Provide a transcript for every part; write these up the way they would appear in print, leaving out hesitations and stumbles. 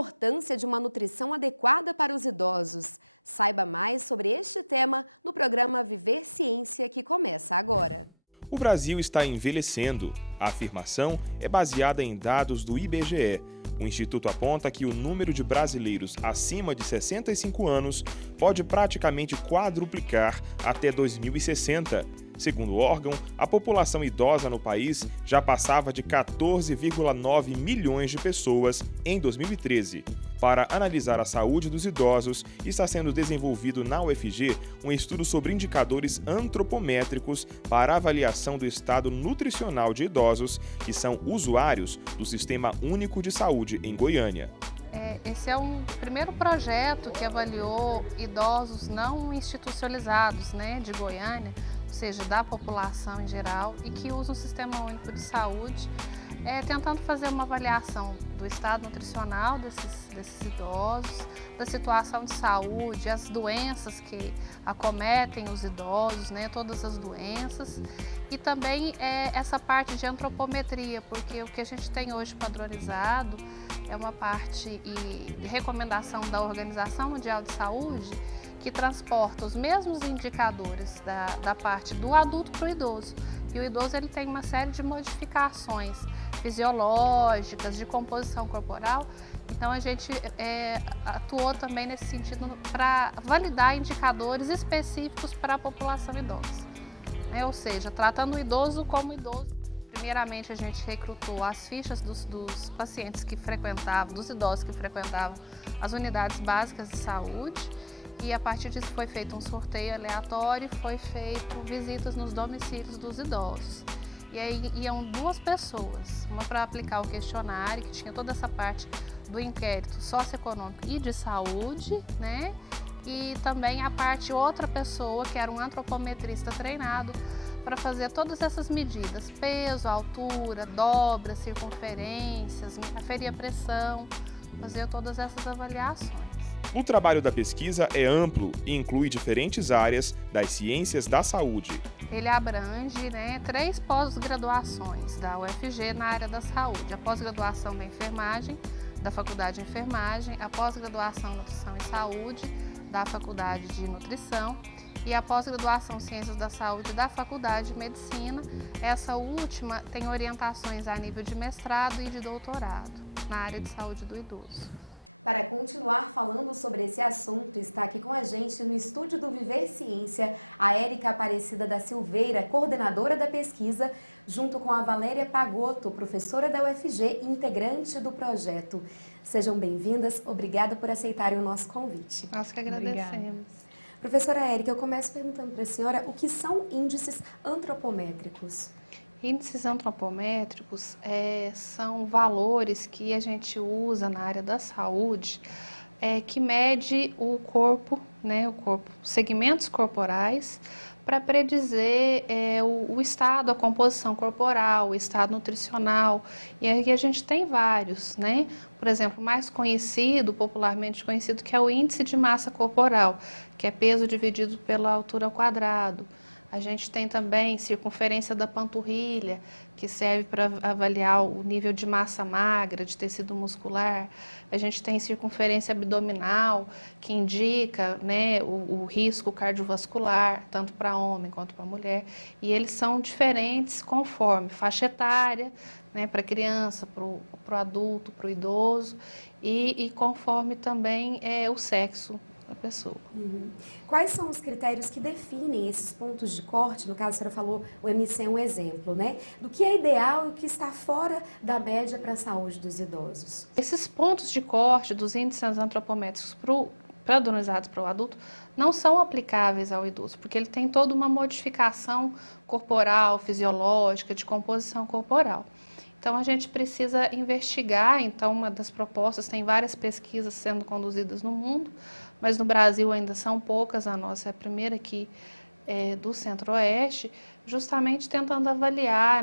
importância de uma nutrição adequada para os idosos? Saiba mais sobre este tema no programa Viver Ciência, que começa agora. O Brasil está envelhecendo. A afirmação é baseada em dados do IBGE. O Instituto aponta que o número de brasileiros acima de 65 anos pode praticamente quadruplicar até 2060. Segundo o órgão, a população idosa no país já passava de 14,9 milhões de pessoas em 2013. Para analisar a saúde dos idosos, está sendo desenvolvido na UFG um estudo sobre indicadores antropométricos para avaliação do estado nutricional de idosos que são usuários do Sistema Único de Saúde em Goiânia. Esse é um primeiro projeto que avaliou idosos não institucionalizados, de Goiânia, ou seja, da população em geral, e que usam o Sistema Único de Saúde, tentando fazer uma avaliação do estado nutricional desses idosos, da situação de saúde, as doenças que acometem os idosos, todas as doenças, e também essa parte de antropometria, porque o que a gente tem hoje padronizado é uma parte de recomendação da Organização Mundial de Saúde, que transporta os mesmos indicadores da parte do adulto para o idoso. E o idoso ele tem uma série de modificações fisiológicas, de composição corporal. Então a gente atuou também nesse sentido para validar indicadores específicos para a população idosa. Ou seja, tratando o idoso como idoso. Primeiramente a gente recrutou as fichas dos pacientes que frequentavam, dos idosos que frequentavam as unidades básicas de saúde. E a partir disso foi feito um sorteio aleatório e foi feito visitas nos domicílios dos idosos. E aí iam duas pessoas, uma para aplicar o questionário, que tinha toda essa parte do inquérito socioeconômico e de saúde, E também a parte outra pessoa, que era um antropometrista treinado, para fazer todas essas medidas, peso, altura, dobra, circunferências, aferir a pressão, fazer todas essas avaliações. O trabalho da pesquisa é amplo e inclui diferentes áreas das ciências da saúde. Ele abrange 3 pós-graduações da UFG na área da saúde. A pós-graduação da enfermagem, da Faculdade de Enfermagem, a pós-graduação em Nutrição e Saúde, da Faculdade de Nutrição, e a pós-graduação em Ciências da Saúde da Faculdade de Medicina. Essa última tem orientações a nível de mestrado e de doutorado na área de saúde do idoso. Para continuar falando sobre esse assunto, está aqui com a gente no estúdio do Viver Ciência a Érica Aparecida da Silveira, coordenadora da pesquisa, junto com a Valéria Pagotto, professora da UFG e integrante do projeto. Sejam bem-vindas, obrigada por aceitarem o nosso convite. Nós que agradecemos. Obrigada. Professora Érica, eu começo perguntando para a senhora o que são índices antropométricos. Índices antropométricos são valores que a gente usa na área da saúde, que mede o corpo, segmentos corporais, para predizer o estado, a composição corporal, o estado nutricional. E aqui a gente tem vários, Por exemplo, o mais conhecido, popularmente conhecido, que é o índice de massa corporal, que é peso dividido pela altura ao quadrado. A gente tem também circunferência da panturrilha, que serve para avaliar o nível de massa magra, de tecido muscular. A gente tem circunferência abdominal, que indica o risco cardiovascular, tanto para homem quanto para mulher. E eles são diferentes conforme faixa etária, para a criança, para o adulto, para o idoso, e conforme também o sexo da pessoa. Quais são os critérios que definem esses pontos de corte? No caso, a senhora falou, o MC é um exemplo, do que é ideal e o que está fora da média para a saúde dos idosos. Esses pontos de corte dos índices antropométricos padronizados para o adulto não são aplicáveis ao idoso, porque ele tem toda uma modificação corporal, fisiológica, de composição corporal. Então, a gente precisa investigar. Então, uma das propostas, tem várias pesquisas sendo conduzidas no mundo, mas no Brasil ainda são poucas, a nossa é a primeira aqui do Centro-Oeste, justamente tentando avaliar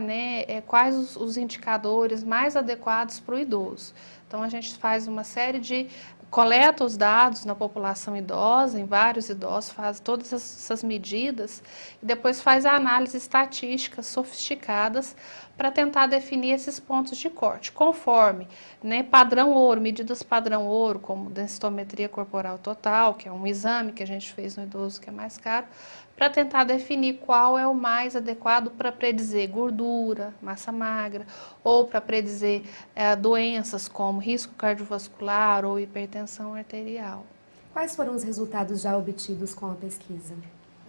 quais os indicadores mais adequados para o idoso. Então, a gente faz uma série de coleta os dados na população idosa, em vários idosos, faz todas essas medidas e depois faz análises estatísticas sofisticadas para tentar definir esses pontos de corte, conforme, né, padrão ouro, medidas padrão ouro, como densitometria corporal total, que é um exame que a gente fez no idoso que é mais caro, para tentar definir qual é o mais adequado para predizer gordura, massa magra, ou para predizer doenças como risco cardiovascular ou hipertensão arterial. Quais foram os resultados já obtidos com a pesquisa?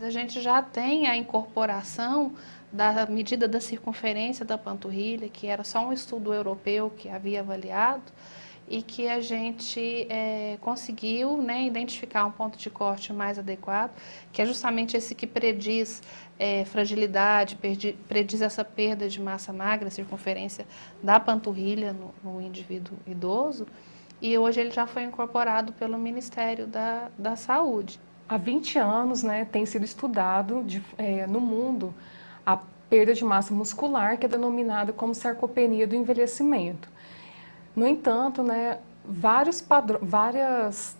A gente já tem a incorporação da medida da circunferência da panturrilha, que era só um estudo europeu que havia avaliado, e que a gente conseguiu, né, identificar um ponto de corte mais adequado, que é justamente esse que prediz fragilidade, prediz essa perda de massa magra, circunferência da panturrilha no indivíduo idoso, e hoje ele já foi incorporado pelo Ministério da Saúde. Há 20 anos, né, tem sido estudado no mundo a perda de massa muscular, que é denominada como sarcopenia do envelhecimento. No entanto, né, várias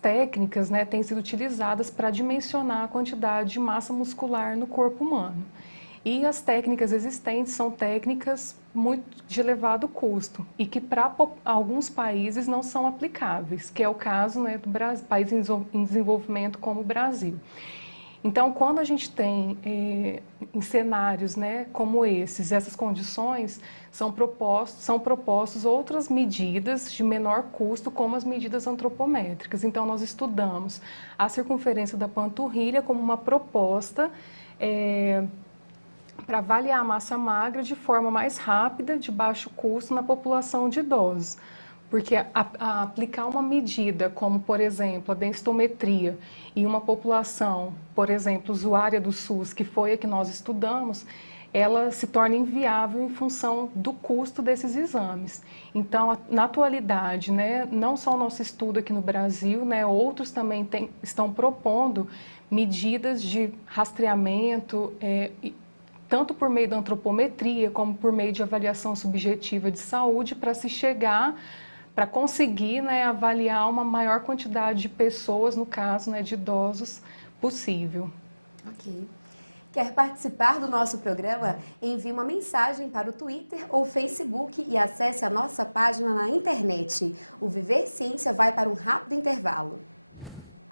técnicas, né, têm sido utilizadas para dimensionar a quantidade de massa muscular no corpo humano. E as técnicas existentes são técnicas muito de elevado custo e que para alguns países não são aplicáveis, que é o caso, né, do Brasil, país em desenvolvimento como o Brasil. Então, quando a gente tem em cenários, né, como essas condições, são propostas outras medidas de menor custo, como as medidas antropométricas. Então, nós estudamos a circunferência da panturrilha como uma proposta para avaliar a massa magra de forma mais rápida, de baixo custo, na população de idosos. Porque aplicar uma medida como, por exemplo, a densitometria em uma população, por exemplo, usuária do SUS, que foi a que nós estudamos, ela se torna inviável em função do custo desses exames. Então, na atualidade, né, não só o nosso estudo aqui no Brasil, né, outros também estão propondo medidas de rastreamento, tanto por meio da antropometria, como por meio de avaliação subjetiva de saúde, para conseguir, né, avaliar uma maior quantidade de pessoas, no caso, né, de idosos, possível. Ok. Quer participar do nosso programa? Envie uma mensagem para o Twitter ou Facebook e acesse a nossa página na internet. O Viver Ciência vai para um rápido intervalo.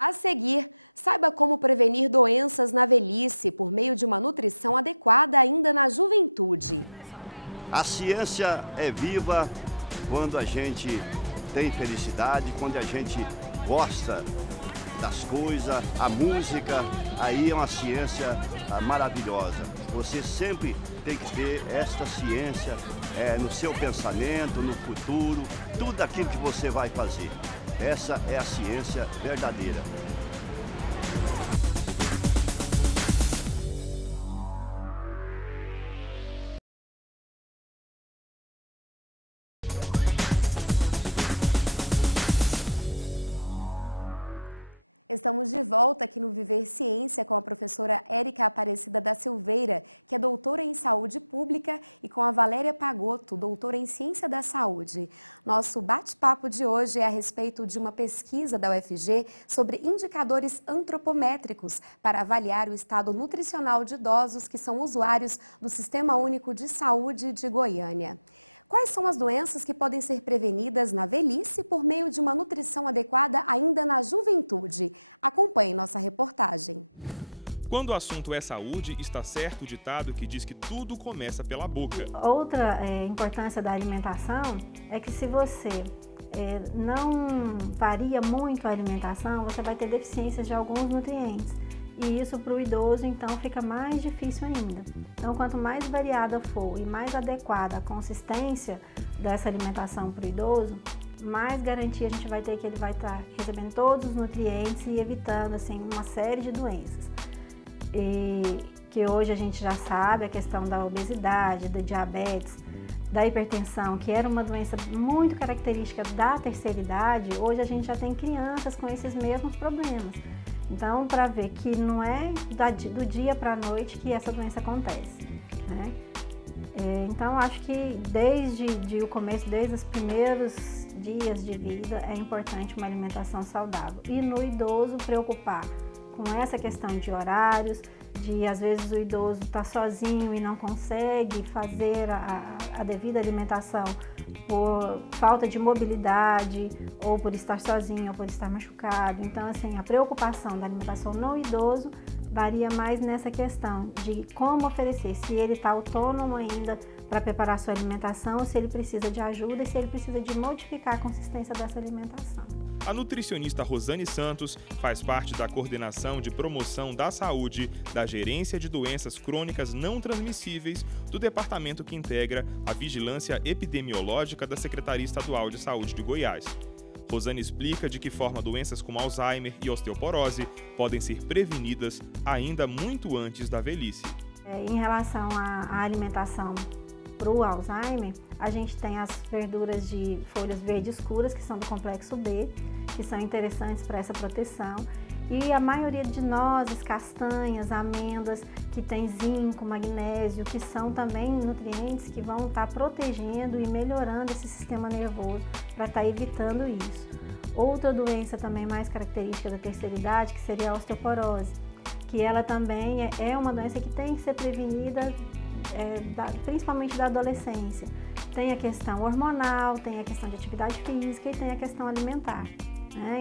A seguir, saiba como prevenir doenças na velhice por meio de uma nutrição adequada ainda na juventude. A ciência é viva quando a gente tem felicidade, quando a gente gosta das coisas, a música, aí é uma ciência maravilhosa. Você sempre tem que ter esta ciência no seu pensamento, no futuro, tudo aquilo que você vai fazer. Essa é a ciência verdadeira. Estamos de volta aqui no Viver Ciência com a professora Érica Aparecida da Silveira, que é doutora em Saúde Pública, e com a Valéria Pagotto, doutora em Ciência da Saúde. Nosso bate-papo de hoje é a respeito de uma pesquisa da UFG sobre indicadores antropométricos para avaliar o estado nutricional de idosos que são usuários do Sistema Único de Saúde de Goiânia. Quais são as doenças que podem ser prevenidas na velhice por meio de uma nutrição adequada ainda na juventude? Acompanhe nossa reportagem. Quando o assunto é saúde, está certo o ditado que diz que tudo começa pela boca. Outra importância da alimentação é que se você não varia muito a alimentação, você vai ter deficiências de alguns nutrientes. E isso para o idoso, então, fica mais difícil ainda. Então, quanto mais variada for e mais adequada a consistência dessa alimentação para o idoso, mais garantia a gente vai ter que ele vai estar recebendo todos os nutrientes e evitando, assim, uma série de doenças. E que hoje a gente já sabe, a questão da obesidade, da diabetes, da hipertensão, que era uma doença muito característica da terceira idade, hoje a gente já tem crianças com esses mesmos problemas. Então, para ver que não é do dia para a noite que essa doença acontece, né? Então, acho que desde o começo, desde os primeiros dias de vida, é importante uma alimentação saudável. E no idoso, preocupar com essa questão de horários, de às vezes o idoso está sozinho e não consegue fazer a devida alimentação por falta de mobilidade, ou por estar sozinho, ou por estar machucado. Então, assim, a preocupação da alimentação no idoso varia mais nessa questão de como oferecer, se ele está autônomo ainda para preparar sua alimentação, se ele precisa de ajuda e se ele precisa de modificar a consistência dessa alimentação. A nutricionista Rosane Santos faz parte da coordenação de promoção da saúde da Gerência de Doenças Crônicas Não Transmissíveis do departamento que integra a Vigilância Epidemiológica da Secretaria Estadual de Saúde de Goiás. Rosane explica de que forma doenças como Alzheimer e osteoporose podem ser prevenidas ainda muito antes da velhice. Em relação à alimentação para o Alzheimer, a gente tem as verduras de folhas verdes escuras, que são do complexo B, que são interessantes para essa proteção. E a maioria de nozes, castanhas, amêndoas, que tem zinco, magnésio, que são também nutrientes que vão estar protegendo e melhorando esse sistema nervoso para estar evitando isso. Outra doença também mais característica da terceira idade, que seria a osteoporose, que ela também é uma doença que tem que ser prevenida principalmente da adolescência. Tem a questão hormonal, tem a questão de atividade física e tem a questão alimentar.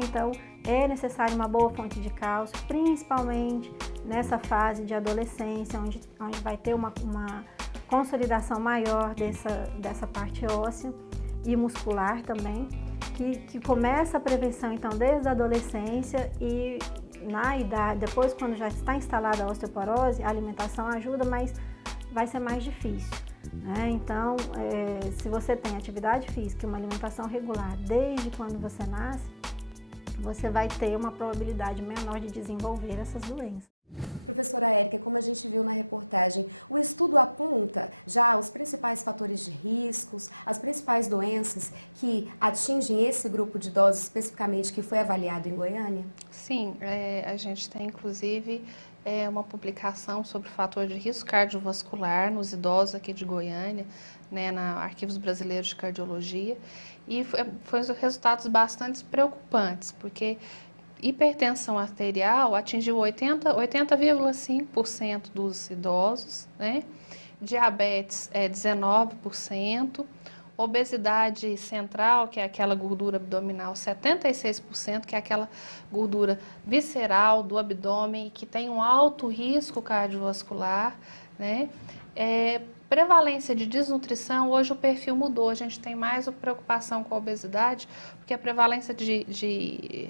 Então, é necessário uma boa fonte de cálcio, principalmente nessa fase de adolescência, onde vai ter uma consolidação maior dessa parte óssea e muscular também, que começa a prevenção, então, desde a adolescência e na idade, depois quando já está instalada a osteoporose, a alimentação ajuda, mas vai ser mais difícil. Então, se você tem atividade física e uma alimentação regular desde quando você nasce, você vai ter uma probabilidade menor de desenvolver essas doenças. Professora Érica, como a gente viu na reportagem, o estudo aponta já os principais fatores de riscos, as principais doenças que atingem esse grupo de idosos especificamente que foi avaliado em Goiânia? Sim, a gente tem inclusive uma publicação sobre o fator de risco cardiovascular nos idosos aqui de Goiânia, na Arquivos Brasileiros de Cardiologia, e foi resultados bastante preocupantes, porque hipertensão arterial atingiu 80,5% dos idosos, diabetes 19%, obesidade central, que é aquela gordura abdominal, 76%, que é aquela gordura visceral do abdômen, que tem um alto risco cardiovascular, prevalência de desnutrição, hoje o perfil mudou, a gente tem mais preocupação com a obesidade, porque a prevalência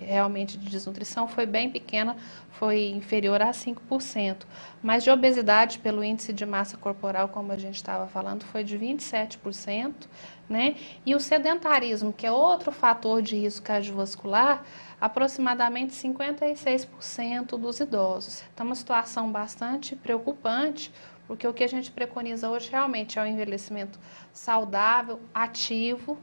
realmente de desnutrição foi bem pequena, foi inferior a 5%, mas de obesidade pelo índice de massa corporal, como a gente estava falando, foi de 27%, E o sedentarismo, que é outro fator de risco cardiovascular, aproximadamente 56% dos idosos. Então, uma situação bastante preocupante, porque o que a gente preconiza hoje realmente é o envelhecimento saudável, ativo,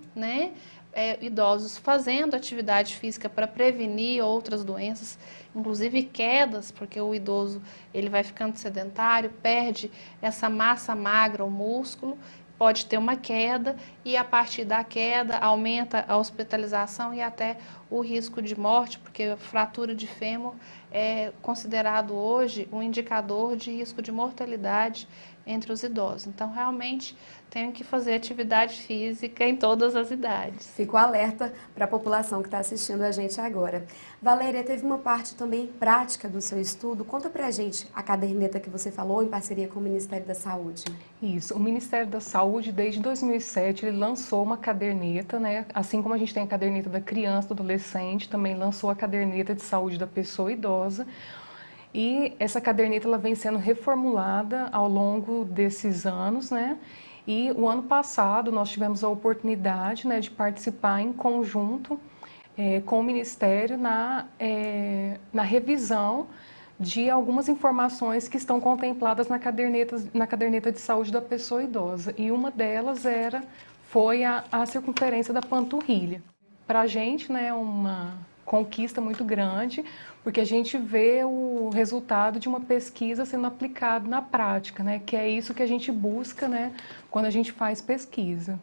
idosos fazendo atividade física para prevenir outras doenças, inclusive quedas, porque o idoso ele vai ficando sedentário, perde essa massa magra, o músculo, pode ter uma queda e a partir da queda aumenta a hospitalização e até o risco de morte, porque a fratura de fêmur é considerado hoje um indicador de risco de mortalidade entre os idosos. Então, realmente, tem que fazer atividade física em todas as idades. Fico alerta para a população que está assistindo a gente agora. Valéria, teve uma parte também prática do seu estudo. Conta para a gente a caderneta que você falou em parceria com o Ministério da Saúde. Isso, o Ministério da Saúde, desde 2007, ele lançou uma caderneta, assim como a gente tem a caderneta da criança, do adolescente, também lançou a caderneta de saúde da pessoa idosa. E essa caderneta ela vem sendo reformulada ao longo desses anos, E o ano passado nós tivemos a oportunidade de participar em conjunto com o Ministério na revisão de algumas informações que estão contempladas na caderneta de saúde da pessoa idosa. E uma delas foi a circunferência da panturrilha. Para a gente, é uma conquista muito grande, porque a gente vê o resultado de uma pesquisa sendo aplicado na prática, que é isso que a gente busca, quando a gente faz pesquisa.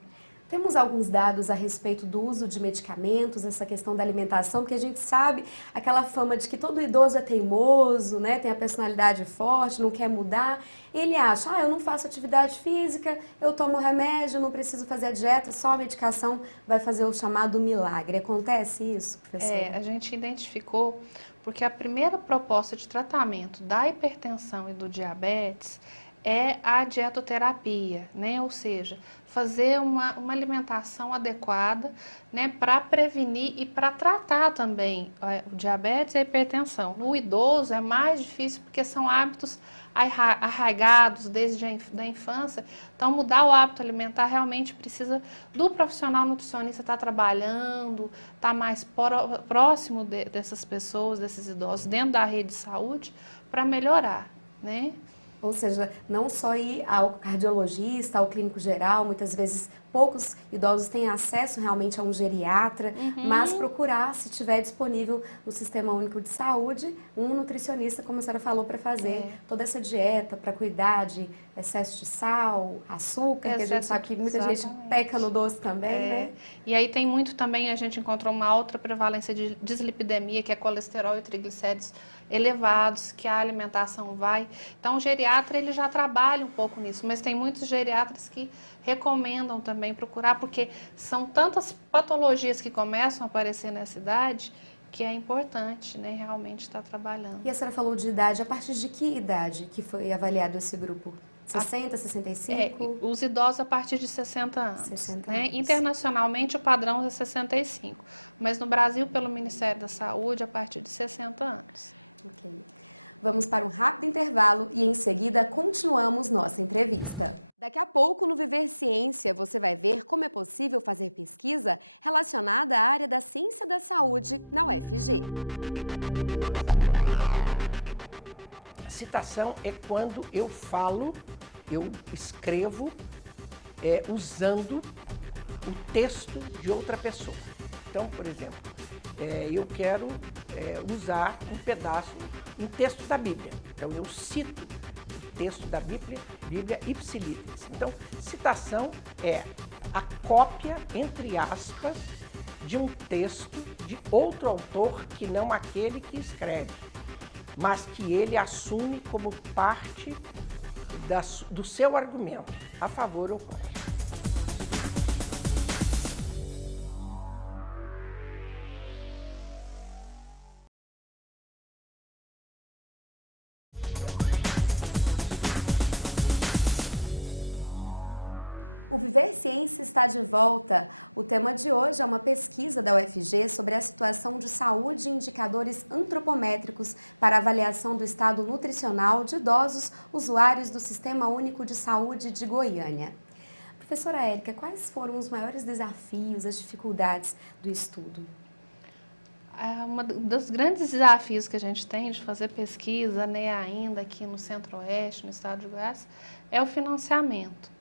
Temos alguns dados a respeito do uso de medicamentos, essa questão da alimentação, porque a gente sabe aquela fama de que todo idoso é teimoso, né? Tem a personalidade forte, não quer mudar. E ele acha, eu não faço atividade física, eu tomo remédio, não preciso fazer a dieta, só a medicação vai fazer o chamado milagre. Acontece isso, professora? A gente identificou porque a primeira proposta de tratamento da hipertensão e do diabetes é a dietoterapia, né? Ou seja, fazer uma alimentação adequada, né, para prevenir e para tratar também o diabetes e a hipertensão. No idoso é mais difícil porque são hábitos arraigados desde a infância, então mudar o hábito alimentar realmente precisa do profissional nutricionista estar trabalhando, estar mais próximo dessas pessoas, desses idosos, dentro da rede de saúde, para melhorar, né? Ou seja, não só ir ao cardiologista, ao clínico geral, muitas vezes poucos idosos têm acesso realmente a um geriatra, mas procurar, se tiver disponível no Sistema Único de Saúde, um nutricionista, como a senhora falou, para fazer toda essa dieta, para cuidar de excesso de sal, açúcar, que a gente sabe que muita gente peca no doce também, né? E aí tem muito também, a gente encontrou uma outra prevalência de dislipidemia, que é colesterol e triglicéridos elevados, que a alimentação vai. Então, o geriatra, ele já trabalha um pouco nisso, mas tem muitos geriatras que recomendam também procurar, porque são tantas patologias que começam a aparecer nessa idade, que é importante, né, realmente estar trabalhando. E a senhora falou de idade, a partir de que idade que foi avaliado esse grupo? 60, 65? Os idosos a partir de 60 anos. 60 né? anos. Internacionalmente o padrão é 65, mas no Brasil, pelo Ministério da Saúde, a partir de 60 anos. Ok. Vamos para um rápido intervalo e em seguida continuamos nossa entrevista. Daqui a pouco no Viver Ciência você vai ver como é possível fazer pesquisa relacionada à área da ciência da saúde na UFG. Citação é quando eu falo, eu escrevo usando o texto de outra pessoa. Então, por exemplo, eu quero usar um texto da Bíblia. Então, eu cito o texto da Bíblia ipsilíteris. Então, citação é a cópia, entre aspas, de um texto de outro autor que não aquele que escreve, mas que ele assume como parte do seu argumento, a favor ou contra. O Viver Ciência está de volta. O tema de hoje é uma pesquisa da UFG sobre a situação de saúde e indicadores antropométricos para avaliação do estado nutricional de idosos usuários do Sistema Único de Saúde de Goiânia. Professora Érica, quais foram os maiores desafios, as dificuldades do estudo? Um dos grandes desafios que a gente tem de fazer pesquisa, né, ainda aqui no Centro-Oeste, no estado de Goiás, é o financiamento.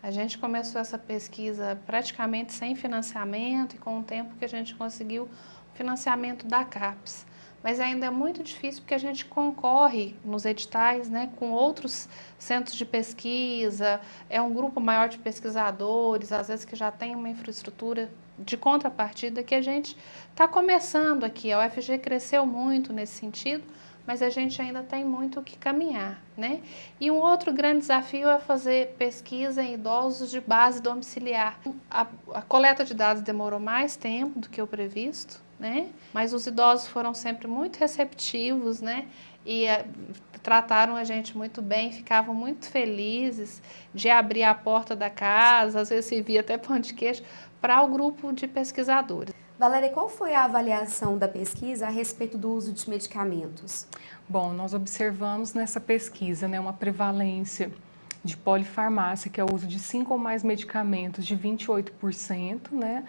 A gente começou essa pesquisa praticamente sem financiamento e com o tempo que a gente conseguiu o financiamento da CAPES. Mas ainda é muito difícil porque a gente concorre nos editais, né, com outros centros de pesquisa, é um grupo maior de pesquisadores, às vezes que já tem uma infraestrutura de contrapartida que a gente está começando aqui. A UFG cresceu muito nesse sentido, mas a gente ainda tem muito o que caminhar, né? E um outro grande desafio é fazer pesquisa em idosos de base domiciliar. A coleta de dados demorou mais tempo do que o previsto, né? Mas os idosos foram sempre muito receptivos, né? E trataram a gente muito bem, ficavam muito felizes de abrir a porta da casa, às vezes servia até pão de queijo, para o grupo de pesquisadores. Valéria, qual foi a avaliação da pesquisa a respeito do uso de medicamentos? Bom, nós observamos nessa pesquisa, né, uma prevalência de polifarmácia, que é o uso de 5 ou mais medicamentos, de 28%, né,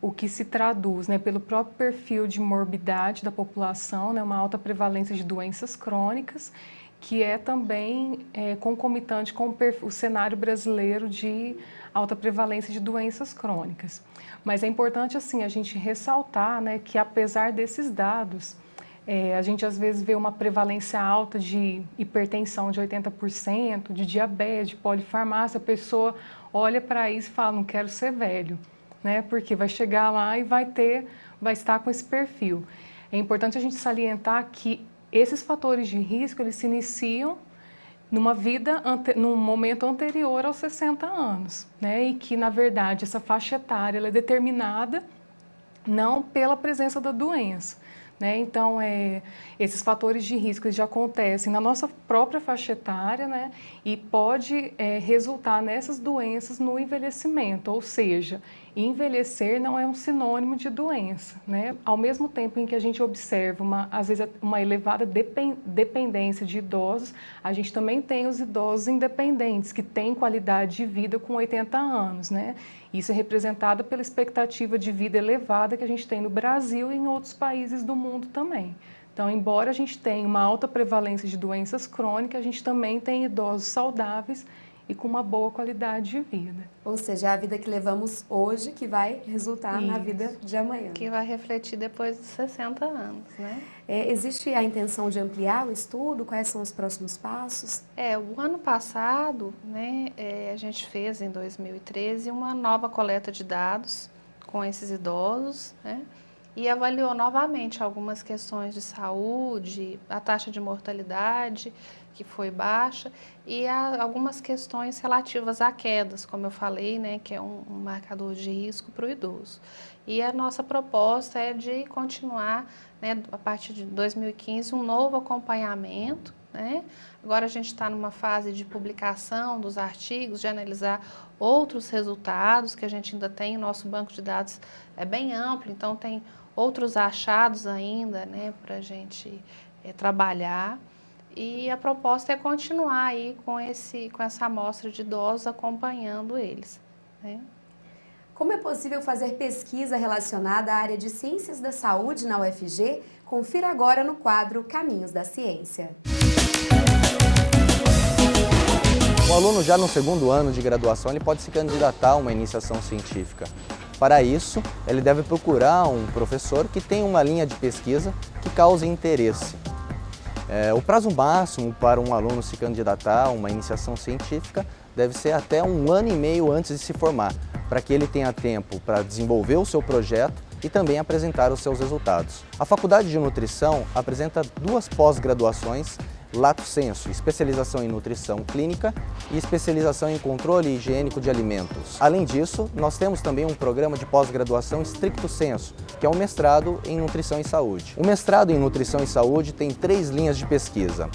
o que se traduz, né, pelo próprio perfil de morbidade da população, né, uma alta prevalência de doenças crônicas, que é também concomitante com o cenário brasileiro de alta prevalência de doenças crônicas. Mas é importante, assim, a gente ressaltar, né, que apesar desses dados, a gente às vezes vê uma prevalência alta de hipertensão de 80%, de diabetes, de polifarmácia, a pessoa olha para isso e fala, não quero ser velho, né? Porque vai chegar lá e vai estar com esse perfil. É importante a gente salientar que esses fatores de risco, eles se iniciam num momento anterior aos 60 anos, né? E que, na verdade, essa faixa etária ela é determinada não pela presença da doença, né? Então, esses fatores de risco eles já acontecem na nossa própria faixa etária, né? E pode resultar nessas doenças no envelhecimento, ou seja, envelhecer não é um sinônimo de doença, né? Ao mesmo tempo em que a gente observa, às vezes, uma elevada dependência de idosos, a gente também tem os idosos independentes, que têm qualidade de vida com 80 anos, né? Isso é representado pela expectativa de vida elevada que a gente tem no Brasil e em outros países do mundo também. Então, embora a gente tenha uma alta prevalência de doenças crônicas, a gente também tem idosos saudáveis e com uma boa qualidade de vida. Ou seja, é a vida que levamos hoje que vai resultar na vida de amanhã. Que vai refletir depois dos 60 anos, né? Existe a intenção de ampliar o estudo? Quais são os próximos passos? O ano passado, né, a gente fez, em 2013, uma nova coleta de dados com esses idosos, né? E avaliou novamente algumas questões de saúde, a taxa de mortalidade, que foi baixa, e algumas questões relativas a quedas, como eu falei, né, que é um marcador de risco para o idoso. E a nossa proposta é de continuar, né, a partir de 2015, um novo acompanhamento, né? Agora a gente está numa fase de publicação dos artigos, de analisar outros resultados que a gente ainda tem. O nosso banco de dados é bem amplo, então tem outros achados ainda, né, para a gente trabalhar. E a proposta é continuar aí com essa amostra de idosos, acompanhando eles, né? Como é possível fazer pesquisa relacionada à área de Ciências da Saúde na UFG? Confira agora no quadro Caminhos da Ciência. O aluno já no segundo ano de graduação ele pode se candidatar a uma iniciação científica. Para isso, ele deve procurar um professor que tenha uma linha de pesquisa que cause interesse. O prazo máximo para um aluno se candidatar a uma iniciação científica deve ser até 1 ano e meio antes de se formar, para que ele tenha tempo para desenvolver o seu projeto e também apresentar os seus resultados. A Faculdade de Nutrição apresenta 2 pós-graduações Lato Sensu, especialização em nutrição clínica e especialização em controle higiênico de alimentos. Além disso, nós temos também um programa de pós-graduação Stricto Sensu, que é um mestrado em nutrição e saúde. O mestrado em nutrição e saúde tem 3 linhas de pesquisa.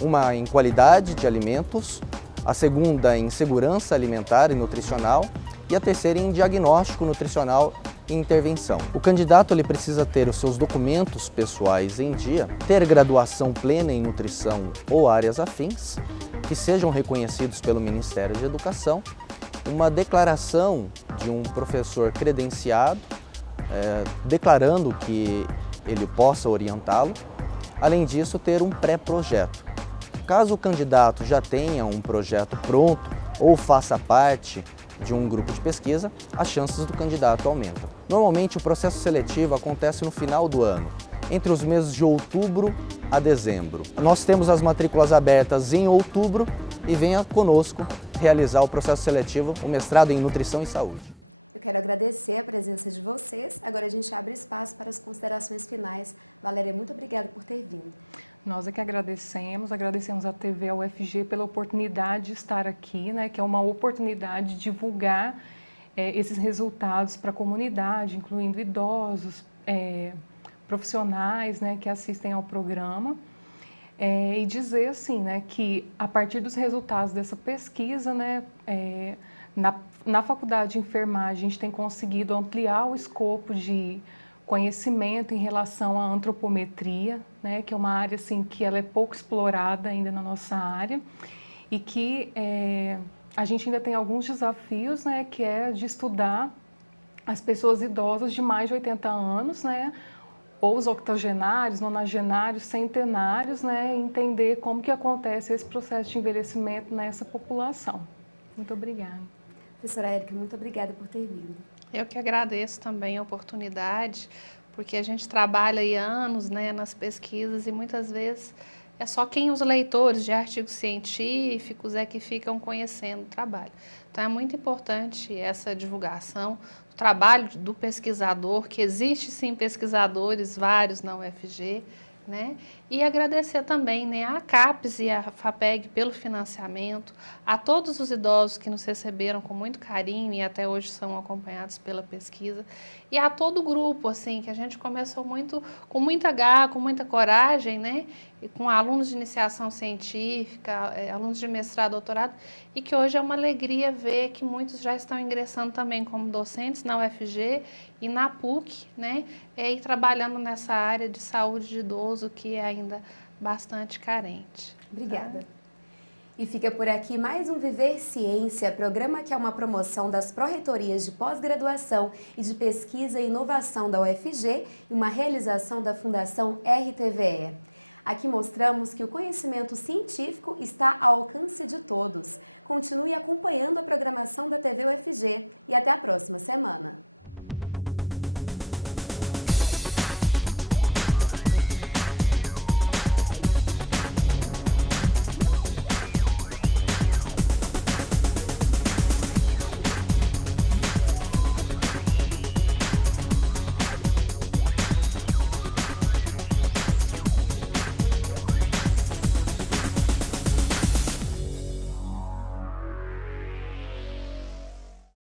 Uma em qualidade de alimentos, a segunda em segurança alimentar e nutricional e a terceira em diagnóstico nutricional e intervenção. O candidato ele precisa ter os seus documentos pessoais em dia, ter graduação plena em nutrição ou áreas afins, que sejam reconhecidos pelo Ministério de Educação, uma declaração de um professor credenciado, declarando que ele possa orientá-lo, além disso ter um pré-projeto. Caso o candidato já tenha um projeto pronto ou faça parte de um grupo de pesquisa, as chances do candidato aumentam. Normalmente o processo seletivo acontece no final do ano, entre os meses de outubro a dezembro. Nós temos as matrículas abertas em outubro e venha conosco realizar o processo seletivo, o mestrado em Nutrição e Saúde. Eu quero agradecer a presença de vocês. Agora a gente abre espaço para as considerações finais. Valéria, muito obrigada por ter vindo. Nós é que agradecemos à TV UFG pela oportunidade de estar aqui, né, que é uma oportunidade de divulgar esses resultados para a comunidade, incluindo idosos, profissionais, né, que assistem ao programa, e dizer assim, né, que a partir dos resultados dessa pesquisa, né, na Faculdade de Enfermagem a gente tem conseguido ampliar o escopo de conhecimento em relação à antropometria, né, que é uma área assim, que ela é pouco explorada ainda na nossa área e que a gente ainda tem alguns desafios, né, que é de estudar as pessoas idosas de mais de 80 anos, né, ou os octogenários, nonagenários, centenários, né, e entender como que acontece esse processo de envelhecimento nessa população. Muito obrigada. Professora Érica, muito obrigada por ter vindo. Eu que agradeço também a oportunidade, porque a gente trabalha aí há anos, né, nas pesquisas e muitas vezes é só quem os leitores de artigos científicos é que ficam conhecendo o trabalho. Então é muito importante essa divulgação, o trabalho do pesquisador, que existe sim pesquisadores vários na UFG, né? E agradecer também, né, à CAPES e à FAPEG pelo financiamento, a todos os idosos que nos receberam com muito carinho e até hoje são acompanhados pela pesquisa, e a todo o grupo, assim, que a gente começou com muita garra, com muita coragem, né, e com alunos de iniciação científica, alunos de mestrado, doutorado, e que hoje é uma alegria ver que muitos já estão ingressando também como docentes na UFG e na PUC, né, e trabalhando nessa área de saúde de idoso que é ainda bastante carente. Obrigada. E fica por aqui mais um Viver Ciência, programa que é uma promoção das pró-reitorias de pós-graduação e de pesquisa e inovação da UFG e uma realização da Fundação RTVE. Aqui mostramos que o conhecimento científico está ao alcance de todos. Continue acompanhando a programação da TV UFG e até a próxima semana.